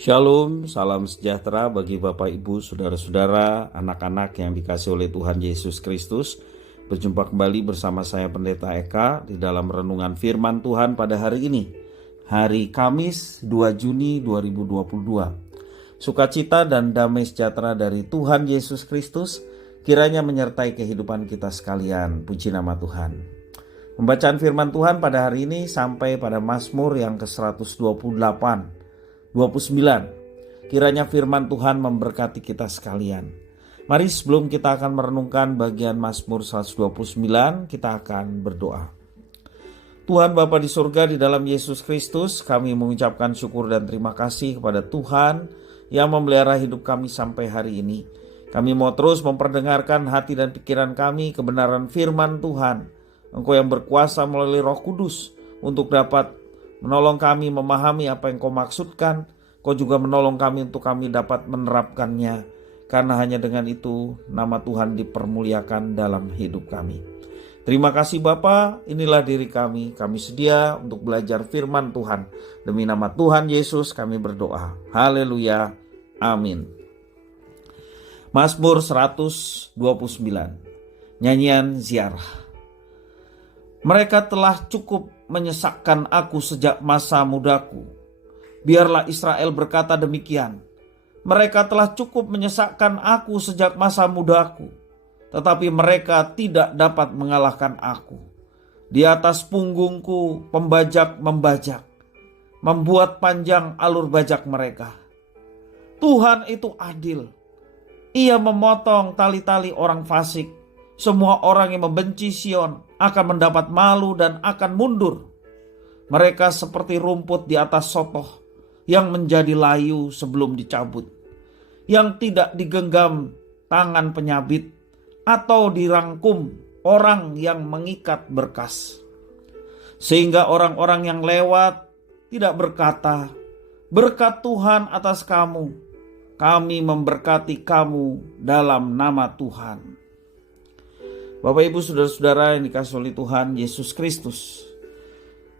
Shalom, salam sejahtera bagi Bapak Ibu, Saudara-saudara, anak-anak yang dikasihi oleh Tuhan Yesus Kristus. Berjumpa kembali bersama saya Pendeta Eka di dalam renungan firman Tuhan pada hari ini, hari Kamis 2 Juni 2022. Sukacita dan damai sejahtera dari Tuhan Yesus Kristus kiranya menyertai kehidupan kita sekalian. Puji nama Tuhan. Pembacaan firman Tuhan pada hari ini sampai pada Mazmur yang ke-128. 29. Kiranya firman Tuhan memberkati kita sekalian. Mari sebelum kita akan merenungkan bagian Mazmur 129, kita akan berdoa. Tuhan Bapa di surga, di dalam Yesus Kristus, kami mengucapkan syukur dan terima kasih kepada Tuhan yang memelihara hidup kami sampai hari ini. Kami mau terus memperdengarkan hati dan pikiran kami kebenaran firman Tuhan. Engkau yang berkuasa melalui Roh Kudus untuk dapat menolong kami memahami apa yang Kau maksudkan. Kau juga menolong kami untuk kami dapat menerapkannya. Karena hanya dengan itu nama Tuhan dipermuliakan dalam hidup kami. Terima kasih Bapa, inilah diri kami. Kami sedia untuk belajar firman Tuhan. Demi nama Tuhan Yesus kami berdoa. Haleluya. Amin. Mazmur 129. Nyanyian ziarah. Mereka telah cukup menyesakkan aku sejak masa mudaku. Biarlah Israel berkata demikian. Mereka telah cukup menyesakkan aku sejak masa mudaku. Tetapi mereka tidak dapat mengalahkan aku. Di atas punggungku pembajak membajak. Membuat panjang alur bajak mereka. Tuhan itu adil. Ia memotong tali-tali orang fasik. Semua orang yang membenci Sion akan mendapat malu dan akan mundur. Mereka seperti rumput di atas sotoh yang menjadi layu sebelum dicabut, yang tidak digenggam tangan penyabit atau dirangkum orang yang mengikat berkas. Sehingga orang-orang yang lewat tidak berkata, "Berkat Tuhan atas kamu, kami memberkati kamu dalam nama Tuhan." Bapak Ibu Saudara-saudara yang dikasihi oleh Tuhan Yesus Kristus,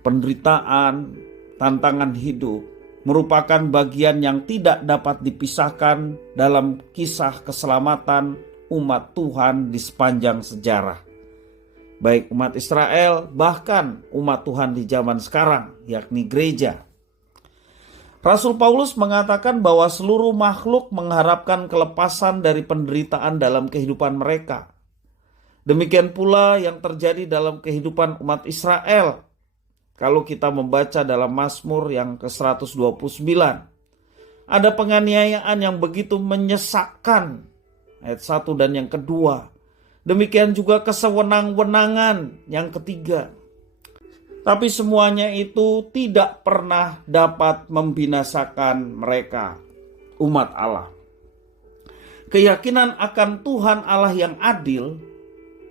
penderitaan, tantangan hidup merupakan bagian yang tidak dapat dipisahkan dalam kisah keselamatan umat Tuhan di sepanjang sejarah. Baik umat Israel, bahkan umat Tuhan di zaman sekarang, yakni gereja. Rasul Paulus mengatakan bahwa seluruh makhluk mengharapkan kelepasan dari penderitaan dalam kehidupan mereka. Demikian pula yang terjadi dalam kehidupan umat Israel. Kalau kita membaca dalam Mazmur yang ke-129, ada penganiayaan yang begitu menyesakkan, ayat 1 dan yang kedua. Demikian juga kesewenang-wenangan yang ketiga. Tapi semuanya itu tidak pernah dapat membinasakan mereka, umat Allah. Keyakinan akan Tuhan Allah yang adil,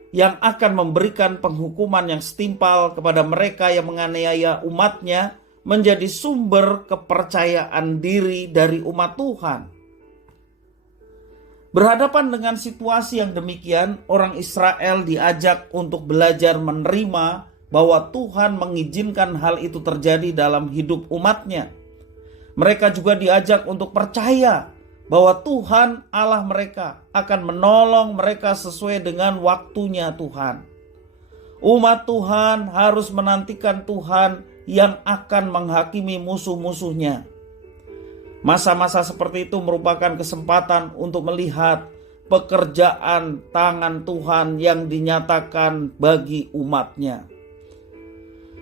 yang akan memberikan penghukuman yang setimpal kepada mereka yang menganiaya umatnya, menjadi sumber kepercayaan diri dari umat Tuhan. Berhadapan dengan situasi yang demikian, orang Israel diajak untuk belajar menerima bahwa Tuhan mengizinkan hal itu terjadi dalam hidup umatnya. Mereka juga diajak untuk percaya bahwa Tuhan Allah mereka akan menolong mereka sesuai dengan waktunya Tuhan. Umat Tuhan harus menantikan Tuhan yang akan menghakimi musuh-musuhnya. Masa-masa seperti itu merupakan kesempatan untuk melihat pekerjaan tangan Tuhan yang dinyatakan bagi umatnya.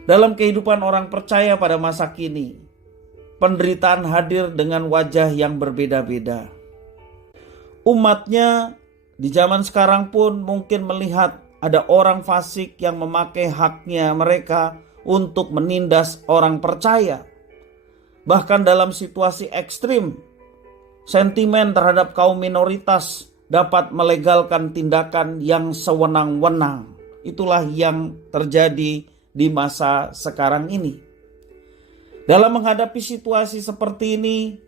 Dalam kehidupan orang percaya pada masa kini, penderitaan hadir dengan wajah yang berbeda-beda. Umatnya di zaman sekarang pun mungkin melihat ada orang fasik yang memakai haknya mereka untuk menindas orang percaya. Bahkan dalam situasi ekstrim, sentimen terhadap kaum minoritas dapat melegalkan tindakan yang sewenang-wenang. Itulah yang terjadi di masa sekarang ini. Dalam menghadapi situasi seperti ini,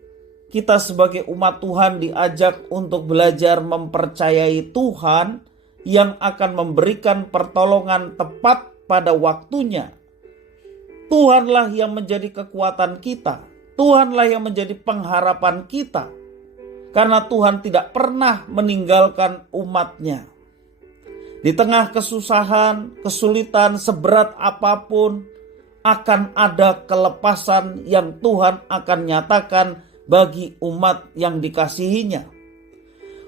kita sebagai umat Tuhan diajak untuk belajar mempercayai Tuhan yang akan memberikan pertolongan tepat pada waktunya. Tuhanlah yang menjadi kekuatan kita. Tuhanlah yang menjadi pengharapan kita. Karena Tuhan tidak pernah meninggalkan umat-Nya. Di tengah kesusahan, kesulitan, seberat apapun, akan ada kelepasan yang Tuhan akan nyatakan bagi umat yang dikasihinya.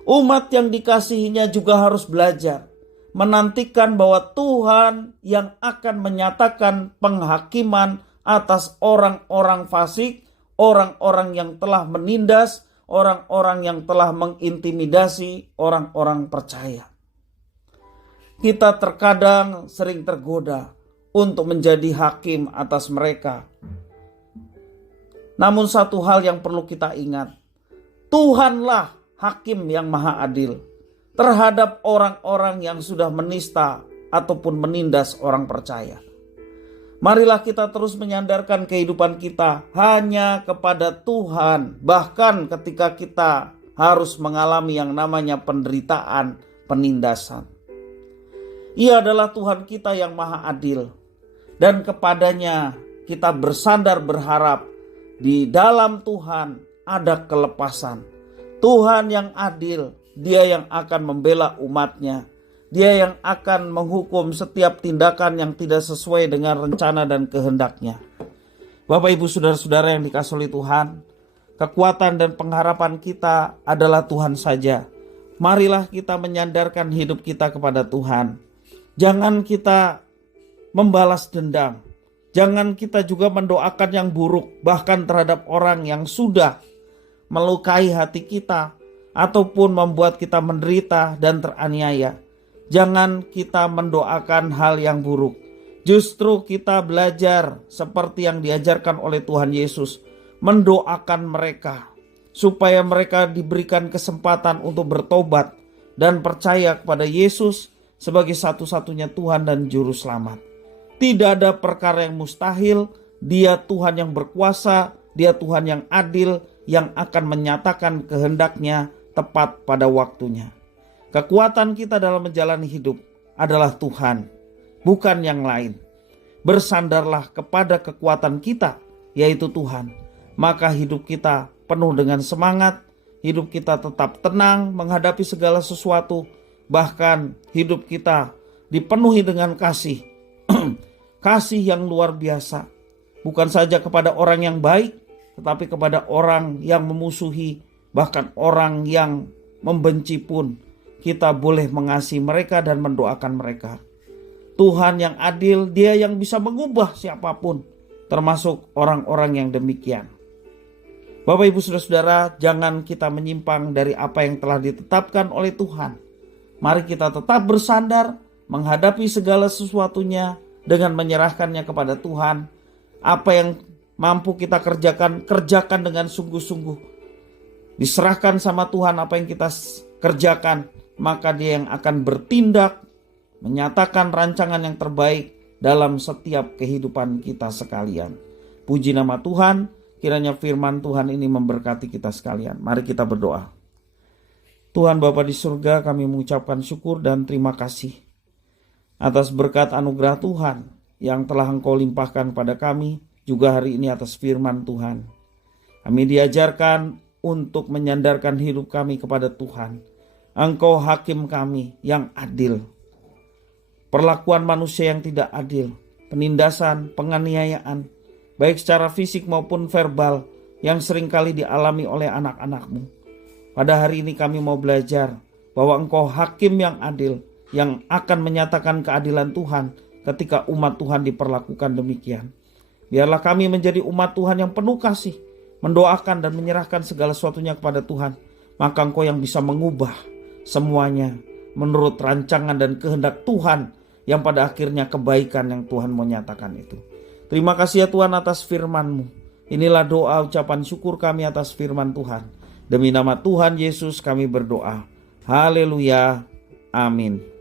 Umat yang dikasihinya juga harus belajar menantikan bahwa Tuhan yang akan menyatakan penghakiman atas orang-orang fasik, orang-orang yang telah menindas, orang-orang yang telah mengintimidasi orang-orang percaya. Kita terkadang sering tergoda untuk menjadi hakim atas mereka. Namun satu hal yang perlu kita ingat, Tuhanlah hakim yang maha adil terhadap orang-orang yang sudah menista ataupun menindas orang percaya. Marilah kita terus menyandarkan kehidupan kita hanya kepada Tuhan, bahkan ketika kita harus mengalami yang namanya penderitaan, penindasan. Ia adalah Tuhan kita yang maha adil, dan kepadanya kita bersandar berharap di dalam Tuhan ada kelepasan. Tuhan yang adil, Dia yang akan membela umat-Nya. Dia yang akan menghukum setiap tindakan yang tidak sesuai dengan rencana dan kehendak-Nya. Bapak, Ibu, saudara-saudara yang dikasihi oleh Tuhan, kekuatan dan pengharapan kita adalah Tuhan saja. Marilah kita menyandarkan hidup kita kepada Tuhan. Jangan kita membalas dendam. Jangan kita juga mendoakan yang buruk, bahkan terhadap orang yang sudah melukai hati kita ataupun membuat kita menderita dan teraniaya. Jangan kita mendoakan hal yang buruk. Justru kita belajar seperti yang diajarkan oleh Tuhan Yesus, mendoakan mereka supaya mereka diberikan kesempatan untuk bertobat dan percaya kepada Yesus sebagai satu-satunya Tuhan dan Juru Selamat. Tidak ada perkara yang mustahil. Dia Tuhan yang berkuasa, Dia Tuhan yang adil, yang akan menyatakan kehendak-Nya tepat pada waktunya. Kekuatan kita dalam menjalani hidup adalah Tuhan, bukan yang lain. Bersandarlah kepada kekuatan kita, yaitu Tuhan. Maka hidup kita penuh dengan semangat, hidup kita tetap tenang menghadapi segala sesuatu. Bahkan hidup kita dipenuhi dengan kasih. Kasih yang luar biasa. Bukan saja kepada orang yang baik, tetapi kepada orang yang memusuhi, bahkan orang yang membenci pun. Kita boleh mengasihi mereka dan mendoakan mereka. Tuhan yang adil, Dia yang bisa mengubah siapapun, termasuk orang-orang yang demikian. Bapak, Ibu, saudara-saudara, jangan kita menyimpang dari apa yang telah ditetapkan oleh Tuhan. Mari kita tetap bersandar menghadapi segala sesuatunya dengan menyerahkannya kepada Tuhan. Apa yang mampu kita kerjakan, kerjakan dengan sungguh-sungguh. Diserahkan sama Tuhan apa yang kita kerjakan, maka Dia yang akan bertindak, menyatakan rancangan yang terbaik dalam setiap kehidupan kita sekalian. Puji nama Tuhan, kiranya firman Tuhan ini memberkati kita sekalian. Mari kita berdoa. Tuhan Bapa di surga, kami mengucapkan syukur dan terima kasih atas berkat anugerah Tuhan yang telah Engkau limpahkan pada kami, juga hari ini atas firman Tuhan. Kami diajarkan untuk menyandarkan hidup kami kepada Tuhan. Engkau hakim kami yang adil. Perlakuan manusia yang tidak adil, penindasan, penganiayaan, baik secara fisik maupun verbal, yang seringkali dialami oleh anak-anak-Mu. Pada hari ini kami mau belajar bahwa Engkau hakim yang adil, yang akan menyatakan keadilan Tuhan ketika umat Tuhan diperlakukan demikian. Biarlah kami menjadi umat Tuhan yang penuh kasih, mendoakan dan menyerahkan segala sesuatunya kepada Tuhan. Maka Engkau yang bisa mengubah semuanya menurut rancangan dan kehendak Tuhan, yang pada akhirnya kebaikan yang Tuhan mau nyatakan itu. Terima kasih ya Tuhan atas firman-Mu. Inilah doa ucapan syukur kami atas firman Tuhan. Demi nama Tuhan Yesus kami berdoa. Haleluya. Amin.